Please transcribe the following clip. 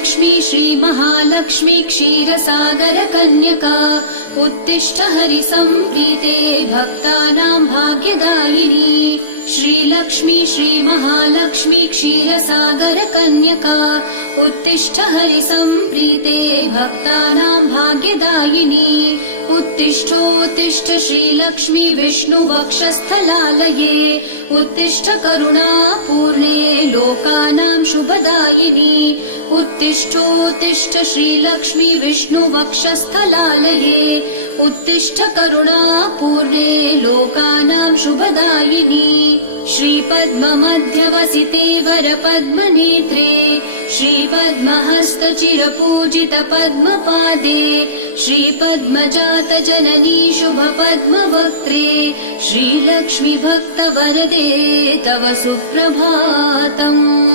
श्रीलक्ष्मी श्रीमहालक्ष्मी क्षीरसागरकन्यका उत्तिष्ठ हरिसम्प्रीते भक्तानां भाग्यदायिनी। श्रीलक्ष्मी श्रीमहालक्ष्मी क्षीरसागरकन्यका उत्तिष्ठ हरिसम्प्रीते भक्तानां भाग्यदायिनी। उत्तिष्ठोत्तिष्ठ श्रीलक्ष्मी विष्णुवक्षस्थलालये उत्तिष्ठ करुणापूर्णे लोकानां शुभदायिनी। उत्तिष्ठोत्तिष्ठ श्रीलक्ष्मी विष्णुवक्षस्थलालये उत्तिष्ठ करुणापूर्णे लोकानां शुभदायिनी। श्रीपद्ममध्यवसिते वरपद्मनेत्रे श्रीपद्महस्तचिरपूजित पद्मपादे श्रीपद्मजातजननी शुभपद्मवक्त्रे श्रीलक्ष्मी भक्तवरदे तव सुप्रभातम्।